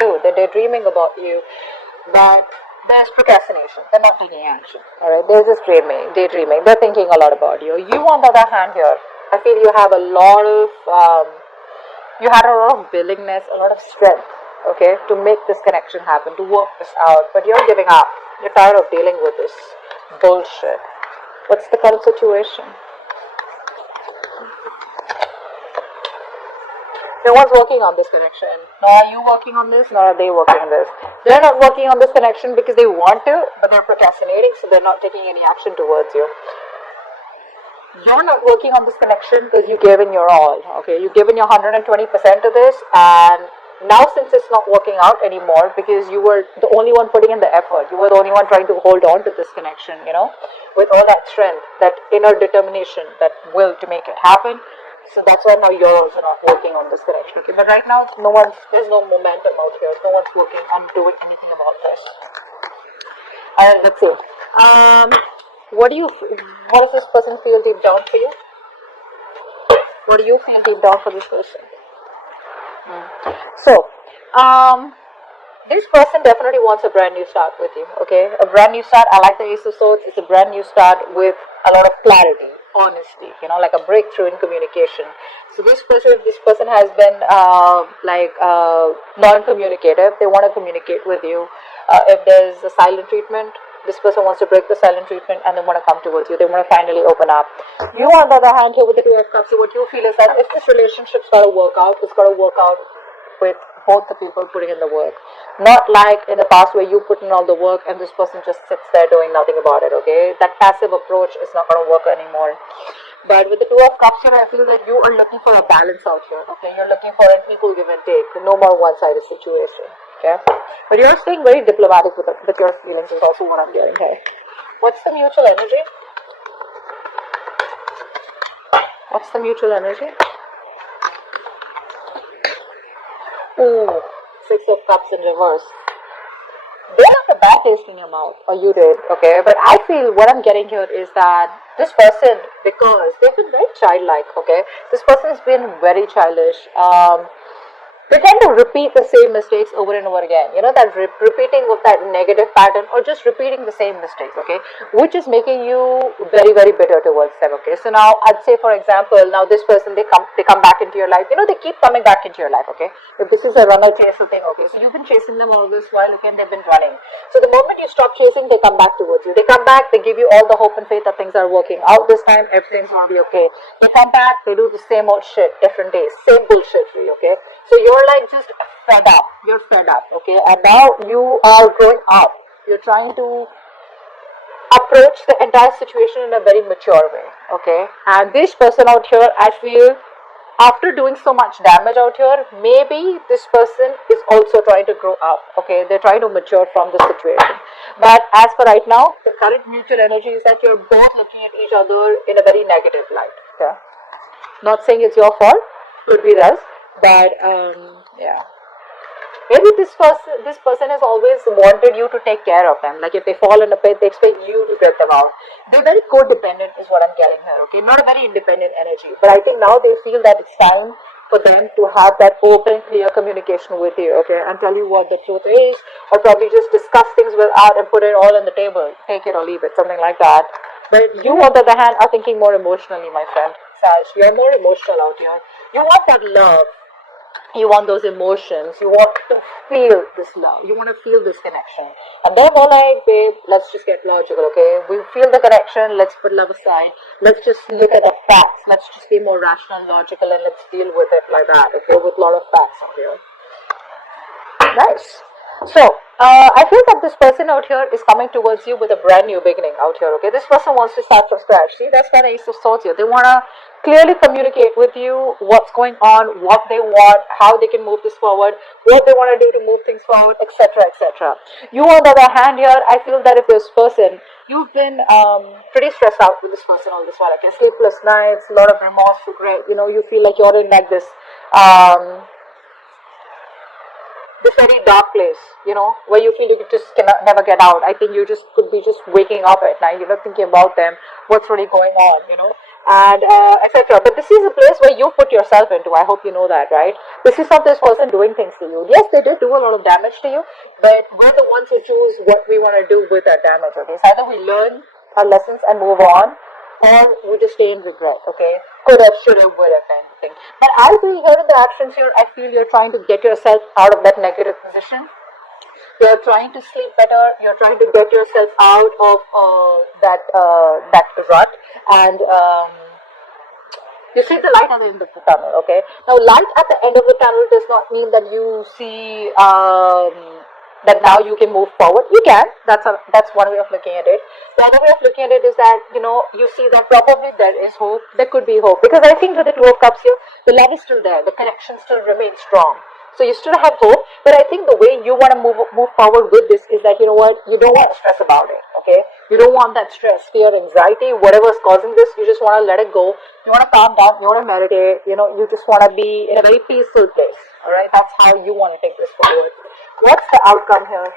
do. They're daydreaming about you, but there's procrastination. They're not taking action. All right, they're just daydreaming. They're thinking a lot about you. You, on the other hand, here, I feel you have a lot of, you had a lot of willingness, a lot of strength. Okay, to make this connection happen, to work this out, but you're giving up. You're tired of dealing with this bullshit. What's the current situation? No one's working on this connection. Nor are you working on this, nor are they working on this. They're not working on this connection because they want to, but they're procrastinating, so they're not taking any action towards you. You're not working on this connection because you've given your all. Okay, you've given your 120% to this, and now since it's not working out anymore because you were the only one putting in the effort, you were the only one trying to hold on to this connection, with all that strength, that inner determination, that will to make it happen. So that's why now you're also not working on this connection. Okay, but right now, there's no momentum out here. No one's working on doing anything about this. And let's see. What does this person feel deep down for you? What do you feel deep down for this person? So, this person definitely wants a brand new start with you, okay? A brand new start. I like the Ace of Swords. It's a brand new start with a lot of clarity, honesty, like a breakthrough in communication. So this person has been non-communicative. They want to communicate with you. If there's a silent treatment, this person wants to break the silent treatment and they want to come towards you. They want to finally open up. You, on the other hand, here with the Two of Cups, so what you feel is that if this relationship's got to work out, it's got to work out with both the people putting in the work. Not like in the past where you put in all the work and this person just sits there doing nothing about it, okay? That passive approach is not going to work anymore. But with the Two of Cups here, I feel that you are looking for a balance out here, okay? You're looking for an equal give and take, no more one-sided situation, okay? But you're staying very diplomatic with your feelings is also what I'm getting here. What's the mutual energy? What's the mutual energy? Ooh, Six of Cups in reverse. They left a bad taste in your mouth, or you did, okay? But I feel what I'm getting here is that this person, because they've been very childlike, okay? This person has been very childish. They tend to repeat the same mistakes over and over again. That repeating of that negative pattern or just repeating the same mistakes, okay? Which is making you very, very bitter towards them, okay? So now, I'd say, for example, now this person, they come back into your life. They keep coming back into your life, okay? If this is a runner-chaser thing, okay? So you've been chasing them all this while, okay, and they've been running. So the moment you stop chasing, they come back towards you. They come back, they give you all the hope and faith that things are working out this time, everything's going to be okay. They come back, they do the same old shit, different days, same bullshit for you, okay? So you're like just fed up. You're fed up, okay? And now you are growing up. You're trying to approach the entire situation in a very mature way, okay? And this person out here, I feel, after doing so much damage out here, maybe this person is also trying to grow up, okay? They're trying to mature from the situation. But as for right now, the current mutual energy is that you're both looking at each other in a very negative light, okay? Not saying it's your fault, could be theirs. But yeah, maybe this person has always wanted you to take care of them. Like if they fall in a pit, they expect you to get them out. They're very codependent is what I'm getting here, okay? Not a very independent energy. But I think now they feel that it's time for them to have that open, clear communication with you, okay? And tell you what the truth is, or probably just discuss things without and put it all on the table. Take it or leave it, something like that. But you, on the other hand, are thinking more emotionally, my friend. Sag, you're more emotional out here. You want that love. You want those emotions. You want to feel this love. You want to feel this connection. And they're more like, babe, let's just get logical, okay? We feel the connection. Let's put love aside. Let's just look at the facts. Let's just be more rational, logical, and let's deal with it like that, okay? With a lot of facts out here. Nice. So, I feel that this person out here is coming towards you with a brand new beginning out here, okay? This person wants to start from scratch. See, that's why the Ace of Swords here. They want to clearly communicate with you what's going on, what they want, how they can move this forward, what they want to do to move things forward, etc., etc. You, on the other hand here, I feel that if this person, you've been pretty stressed out with this person all this while, okay? Sleepless nights, a lot of remorse, regret, you feel like you're in like this very dark place, where you feel you just cannot never get out. I think you just could be just waking up at night, thinking about them, what's really going on, and etc. But this is a place where you put yourself into. I hope you know that, right? This is not this person doing things to you. Yes, they did do a lot of damage to you, but we're the ones who choose what we want to do with that damage. Okay, so either we learn our lessons and move on, or we just stay in regret. Okay, could have, should have, would have, kind of thing. But I feel here in the actions here, I feel you're trying to get yourself out of that negative position. You're trying to sleep better. You're trying to get yourself out of that rut, and you see the light at the end of the tunnel. Okay. Now, light at the end of the tunnel does not mean that you see that now you can move forward. You can. That's one way of looking at it. The other way of looking at it is that you see that probably there is hope. There could be hope, because I think with the Two of Cups here, the love is still there. The connection still remains strong. So you still have hope, but I think the way you want to move forward with this is that, you don't want to stress about it, okay? You don't want that stress, fear, anxiety, whatever's causing this, you just want to let it go. You want to calm down, you want to meditate, you just want to be in a very peaceful place, all right? That's how you want to take this forward. What's the outcome here?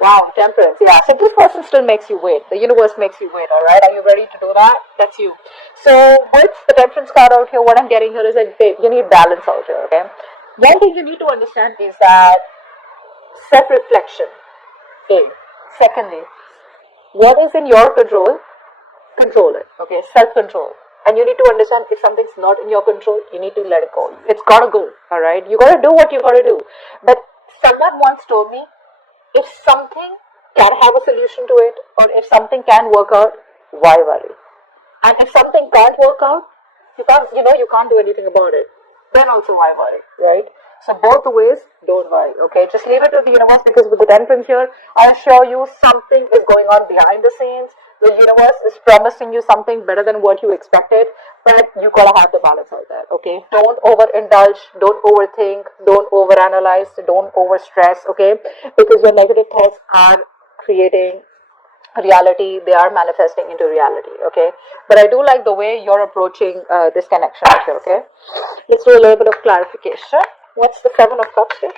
Wow, Temperance. Yeah, so this person still makes you wait. The universe makes you wait, alright? Are you ready to do that? That's you. So, with the Temperance card out here, what I'm getting here is that you need balance out here, okay? One thing you need to understand is that self-reflection. A. Secondly, what is in your control, control it, okay? Self-control. And you need to understand if something's not in your control, you need to let it go. It's gotta go, alright? You gotta do what you gotta do. But someone once told me, if something can have a solution to it, or if something can work out, why worry? And if something can't work out, you can't do anything about it. Then also why worry, right? So both the ways, don't worry, okay? Just leave it to the universe, because with the Temperance here, I assure you something is going on behind the scenes. The universe is promising you something better than what you expected, but you gotta have the balance out there, okay? Don't overindulge, don't overthink, don't overanalyze, don't overstress, okay? Because your negative thoughts are creating reality, they are manifesting into reality, okay? But I do like the way you're approaching this connection out here, okay? Let's do a little bit of clarification. What's the Seven of Cups here?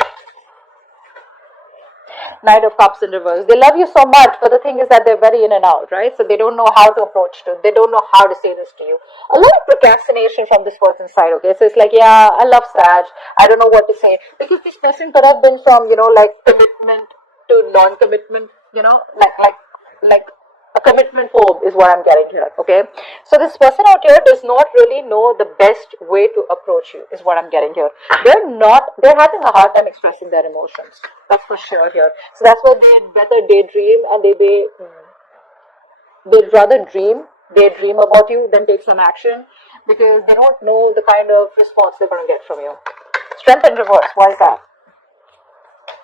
Knight of Cups in reverse. They love you so much, but the thing is that they're very in and out, right? So they don't know how to approach it. They don't know how to say this to you. A lot of procrastination from this person's side, okay? So it's like, yeah, I love Sag. I don't know what to say. Because this person could have been from, like commitment to non-commitment, like a commitment phobe is what I'm getting here, okay? So this person out here does not really know the best way to approach you, is what I'm getting here. They're having a hard time expressing their emotions. That's for sure here. So that's why they'd better daydream, and they'd rather daydream about you than take some action, because they don't know the kind of response they're going to get from you. Strength in reverse, why is that?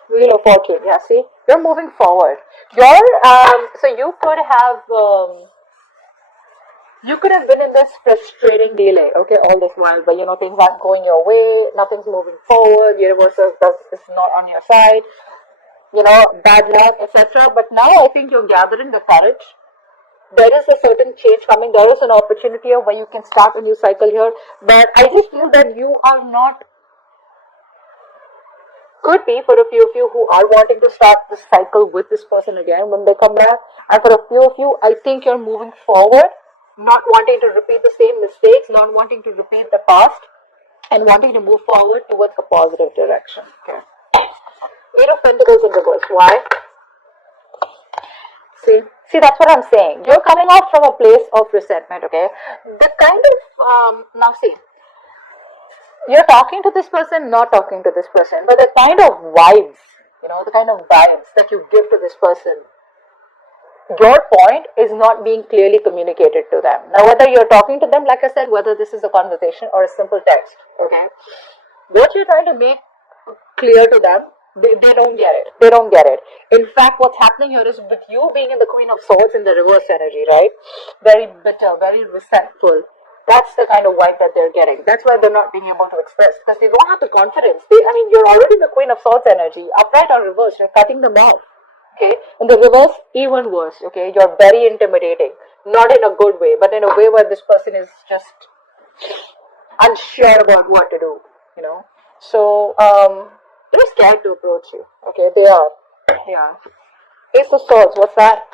Wheel of Fortune, yeah, see? You're moving forward. So you could have been in this frustrating delay, okay, all this while, but things aren't going your way, nothing's moving forward, universe is not on your side, bad luck, etc. But now I think you're gathering the courage. There is a certain change coming, there is an opportunity here where you can start a new cycle here, but I just feel that you are not. Could be for a few of you who are wanting to start this cycle with this person again when they come back. And for a few of you, I think you're moving forward, not wanting to repeat the same mistakes, not wanting to repeat the past, and wanting to move forward towards a positive direction. Okay. Eight of Pentacles in reverse. Why? See, that's what I'm saying. You're coming out from a place of resentment, okay? The kind of, now see, you're talking to this person, not talking to this person, but the kind of vibes, that you give to this person, your point is not being clearly communicated to them. Now, whether you're talking to them, like I said, whether this is a conversation or a simple text, okay, what you're trying to make clear to them, they don't get it. They don't get it. In fact, what's happening here is with you being in the Queen of Swords in the reverse energy, right? Very bitter, very resentful. That's the kind of vibe that they're getting. That's why they're not being able to express, because they don't have the confidence. You're already in the Queen of Swords energy, upright or reverse. You're cutting them off. Okay? In the reverse, even worse. Okay? You're very intimidating. Not in a good way, but in a way where this person is just unsure about what to do. So, They're scared to approach you. Okay, they are. Yeah. Ace of Swords, what's that?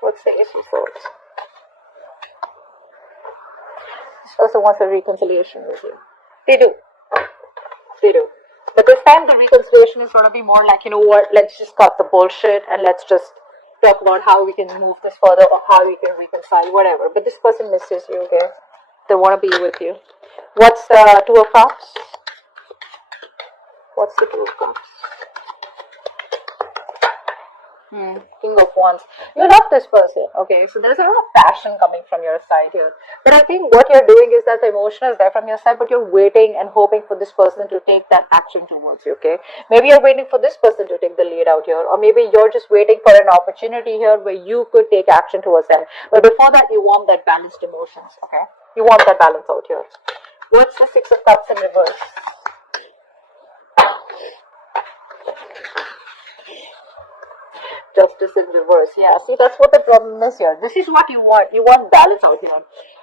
What's the Ace of Swords? This person wants a reconciliation with you. They do. They do. But this time the reconciliation is going to be more like, you know what, let's just cut the bullshit and let's just talk about how we can move this further or how we can reconcile, whatever. But this person misses you, okay? They want to be with you. What's the Two of Cups? What's the Two of Cups? King of Wands. You love this person, okay? So there's a lot of passion coming from your side here. But I think what you're doing is that the emotion is there from your side, but you're waiting and hoping for this person to take that action towards you, okay? Maybe you're waiting for this person to take the lead out here, or maybe you're just waiting for an opportunity here where you could take action towards them. But before that, you want that balanced emotions, okay? You want that balance out here. What's the Six of Cups in reverse? Justice in reverse. Yeah, see, that's what the problem is here. This is what you want. You want balance out here.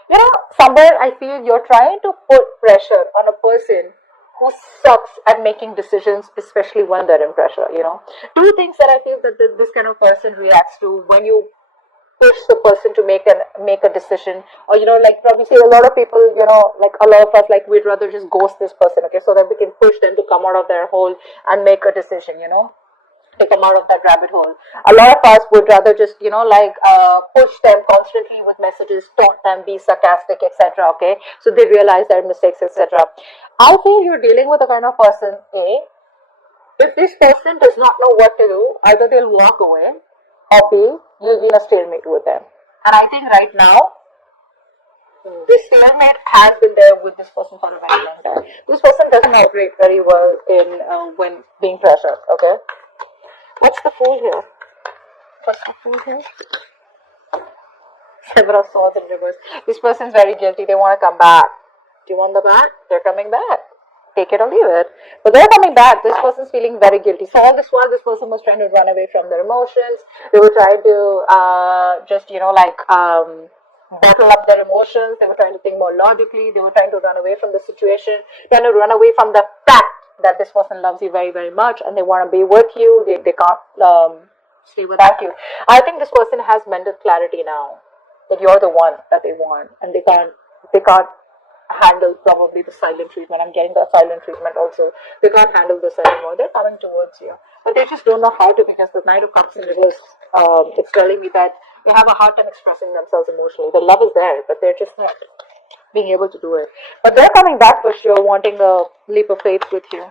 You know, somewhere I feel you're trying to put pressure on a person who sucks at making decisions, especially when they're in pressure, you know. Two things that I feel that this kind of person reacts to when you push the person to make a decision, or you know, like probably see a lot of people, you know, like a lot of us, like we'd rather just ghost this person, okay, so that we can push them to come out of their hole and make a decision, you know, to come out of that rabbit hole. A lot of us would rather just, you know, like push them constantly with messages, taunt them, be sarcastic, etc. Okay, so they realize their mistakes, etc. I feel you're dealing with a kind of person, A, if this person does not know what to do, either they'll walk away, or B, you'll be in a stalemate with them. And I think right now, this stalemate has been there with this person for a very long time. This person doesn't operate very well in when being pressured, okay? What's the Fool here? What's the Fool here? Seven of Swords in reverse. This person's very guilty. They want to come back. Do you want them back? They're coming back. Take it or leave it. But they're coming back. This person's feeling very guilty. So all this while, this person was trying to run away from their emotions. They were trying to just, you know, like bottle up their emotions. They were trying to think more logically. They were trying to run away from the situation. Trying to run away from the fact that this person loves you very, very much and they want to be with you. They can't stay without you. I think this person has mental clarity now that you're the one that they want, and they can't handle probably the silent treatment. I'm getting the silent treatment also. They can't handle this anymore. They're coming towards you, but they just don't know how to, because the Knight of Cups in reverse, it's telling me that they have a hard time expressing themselves emotionally. The love is there, but they're just not being able to do it. But they're coming back for sure, wanting a leap of faith with you.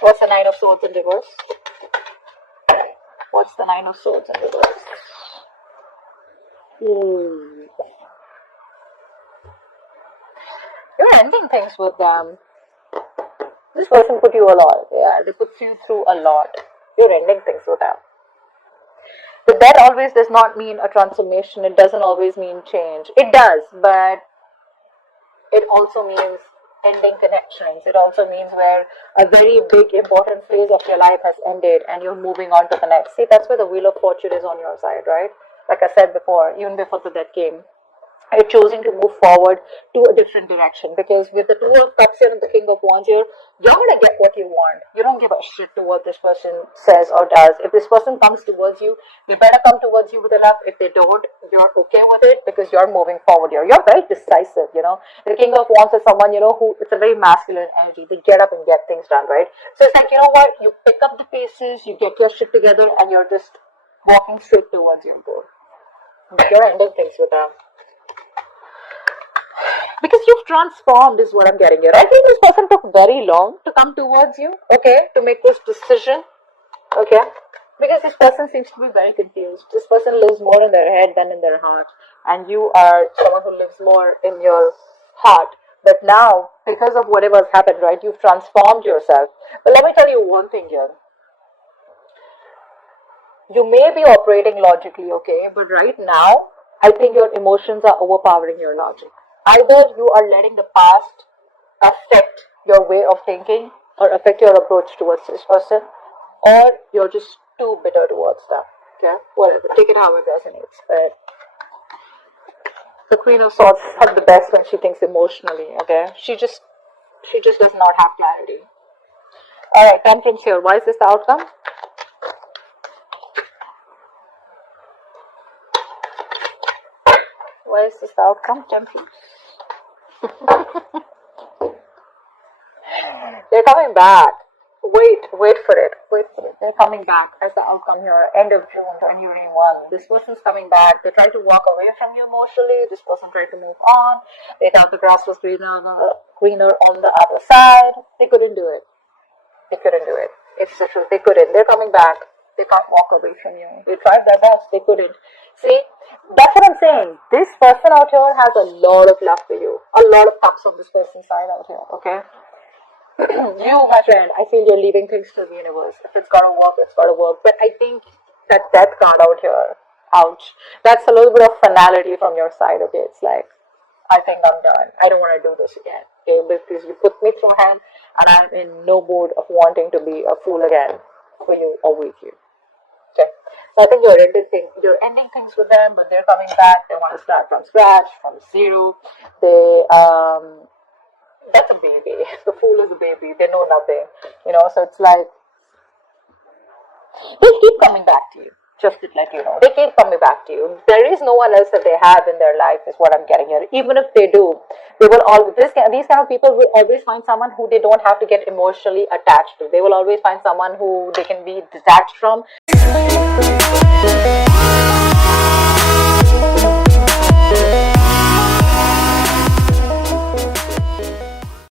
What's the Nine of Swords in reverse? What's the Nine of Swords in reverse? You're ending things with them. This person put you a lot. Yeah, they put you through a lot. You're ending things with them. But that always does not mean a transformation. It doesn't always mean change. It does, but it also means ending connections. It also means where a very big important phase of your life has ended and you're moving on to the next. See, that's where the Wheel of Fortune is on your side, right? Like I said before, even before the death came, you're choosing to move forward to a different direction, because with the Two of Cups here and the King of Wands here, you're going to get what you want. You don't give a shit to what this person says or does. If this person comes towards you, they better come towards you with enough. If they don't, you're okay with it because you're moving forward here. You're very decisive, you know. The King of Wands is someone, you know, who, it's a very masculine energy. They get up and get things done, right? So it's like, you know what, you pick up the pieces, you get your shit together, and you're just walking straight towards your goal. You're ending things with them. Because you've transformed is what I'm getting here. I think this person took very long to come towards you, okay, to make this decision, okay, because this person seems to be very confused. This person lives more in their head than in their heart, and you are someone who lives more in your heart. But now, because of whatever has happened, right, you've transformed yourself. But let me tell you one thing here. You may be operating logically, okay, but right now, I think your emotions are overpowering your logic. Either you are letting the past affect your way of thinking or affect your approach towards this person, or you're just too bitter towards them. Okay? Whatever. Take it how it resonates. But the Queen of Swords is not the best when she thinks emotionally. Okay? She just She just does not have clarity. Alright, Temperance here. Why is this the outcome? Why is this the outcome? Temperance. They're coming back. Wait for it. They're coming back as the outcome here. End of June 2021. This person's coming back. They tried to walk away from you emotionally. This person tried to move on. They thought the grass was greener on the other side. They couldn't do it. It's the truth. They couldn't. They're coming back. They can't walk away from you. They tried their best. They couldn't. See, that's what I'm saying. This person out here has a lot of love for you. A lot of cups on this person's side out here. Okay. You, my friend, I feel you're leaving things to the universe. If it's gotta work, it's gotta work. But I think that death card out here, ouch, that's a little bit of finality from your side. Okay, it's like, I think I'm done. I don't want to do this again. Okay, because you put me through hell, and I'm in no mood of wanting to be a fool again for you or with you. Okay, so I think you're ending things with them, but they're coming back. They want to start from scratch, from zero. That's a baby. The fool is a baby. They know nothing. So it's like, they keep coming back to you. Just to let you know. They keep coming back to you. There is no one else that they have in their life, is what I'm getting here. Even if they do, they will always, these kind of people will always find someone who they don't have to get emotionally attached to. They will always find someone who they can be detached from.